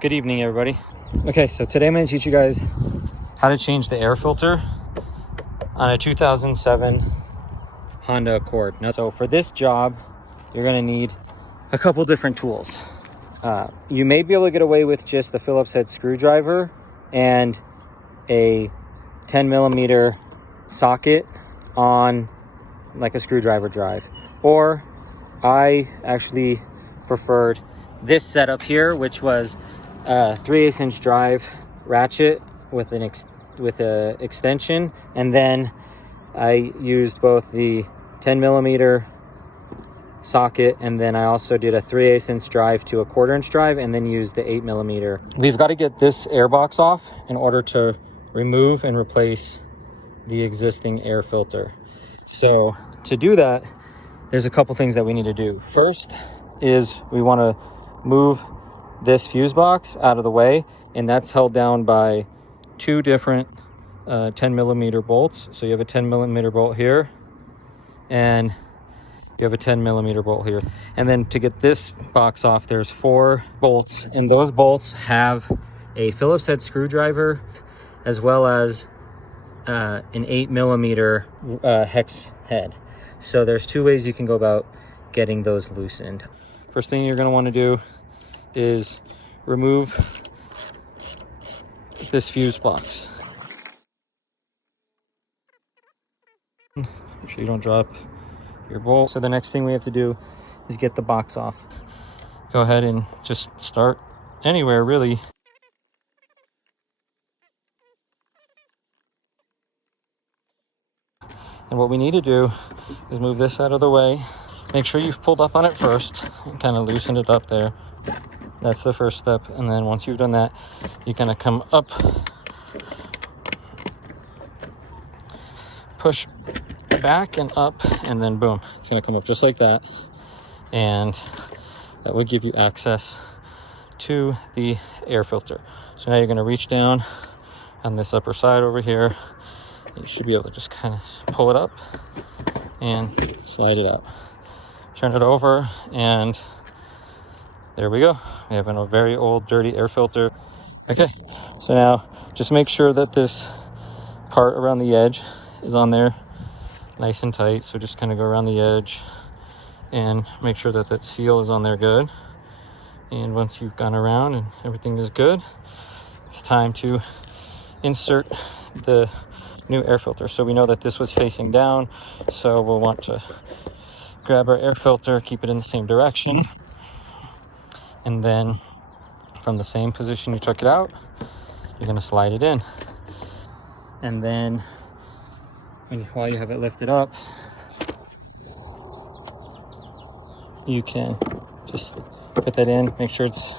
Good evening, everybody. Okay, so today I'm going to teach you guys how to change the air filter on a 2007 Honda Accord. Now, so for this job, you're going to need a couple different tools. You may be able to get away with just the Phillips head screwdriver and a 10 millimeter socket on like a screwdriver drive, or I actually preferred this setup here, which was a 3/8 inch drive ratchet with an extension, and then I used both the 10 millimeter socket, and then I also did a 3/8 inch drive to a 1/4 inch drive, and then used the 8 millimeter. We've got to get this air box off in order to remove and replace the existing air filter. So to do that, there's a couple things that we need to do. First is we want to move this fuse box out of the way, and that's held down by two different 10 millimeter bolts. So you have a 10 millimeter bolt here, and you have a 10 millimeter bolt here. And then to get this box off, there's 4 bolts, and those bolts have a Phillips head screwdriver as well as an 8 millimeter hex head. So there's 2 ways you can go about getting those loosened. First thing you're going to want to do is remove this fuse box. Make sure you don't drop your bolt. So the next thing we have to do is get the box off. Go ahead and just start anywhere, really. And what we need to do is move this out of the way. Make sure you've pulled up on it first and kind of loosened it up there. That's the first step. And then once you've done that, you're going to come up, push back and up, and then boom, it's going to come up just like that. And that will give you access to the air filter. So now you're going to reach down on this upper side over here. You should be able to just kind of pull it up and slide it out. Turn it over, and there we go. We have a very old, dirty air filter. Okay, so now just make sure that this part around the edge is on there nice and tight. So just kind of go around the edge and make sure that that seal is on there good. And once you've gone around and everything is good, it's time to insert the new air filter. So we know that this was facing down, so we'll want to grab our air filter, keep it in the same direction, and then from the same position you took it out, you're going to slide it in. And then while you have it lifted up, you can just put that in, make sure it's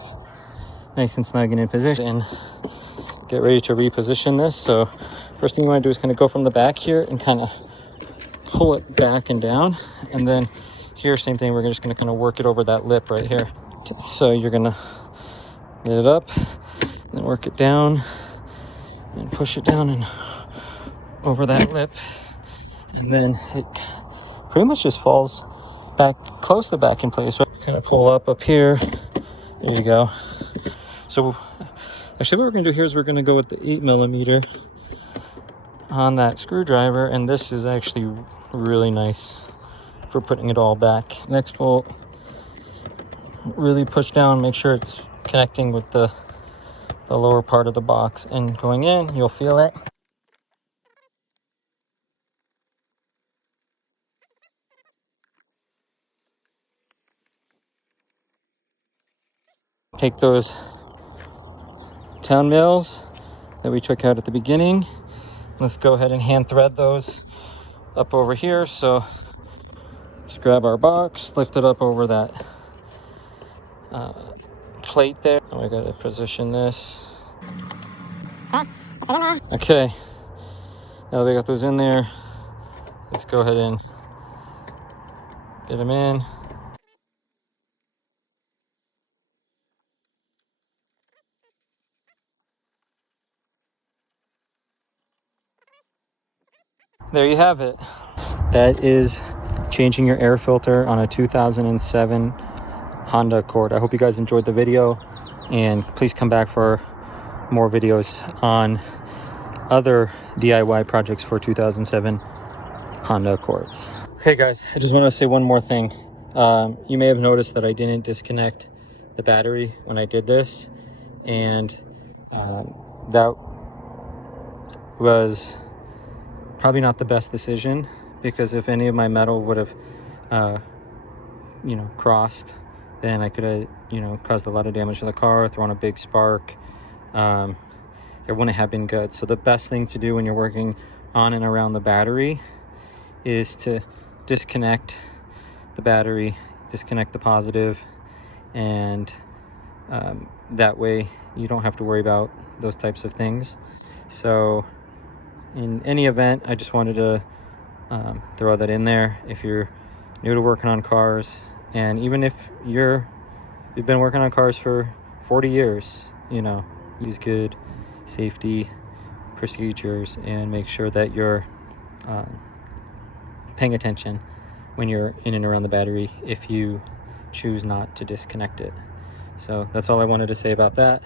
nice and snug and in position, and get ready to reposition this. So first thing you want to do is kind of go from the back here and kind of pull it back and down, and then here, same thing, we're just going to kind of work it over that lip right here. Okay, so you're going to get it up and then work it down and push it down and over that lip, and then it pretty much just falls back, close to back in place. So kind of pull up here, there you go. So actually what we're going to do here is we're going to go with the 8 millimeter on that screwdriver, and this is actually really nice for putting it all back. Next bolt, really push down, make sure it's connecting with the lower part of the box, and going in, you'll feel it. Take those 10 mils that we took out at the beginning. Let's go ahead and hand thread those up over here. So just grab our box, lift it up over that plate there. And we got to position this. Okay, now that we got those in there, let's go ahead and get them in. There you have it. That is changing your air filter on a 2007 Honda Accord. I hope you guys enjoyed the video. and please come back for more videos on other DIY projects for 2007 Honda Accords. Okay guys, I just want to say one more thing. You may have noticed that I didn't disconnect the battery when I did this, and that was probably not the best decision, because if any of my metal would have crossed, then I could have caused a lot of damage to the car, thrown a big spark. It wouldn't have been good. So the best thing to do when you're working on and around the battery is to disconnect the battery, disconnect the positive, and that way you don't have to worry about those types of things. So in any event, I just wanted to throw that in there. If you're new to working on cars, and even if you've been working on cars for 40 years, use good safety procedures and make sure that you're paying attention when you're in and around the battery if you choose not to disconnect it. So that's all I wanted to say about that.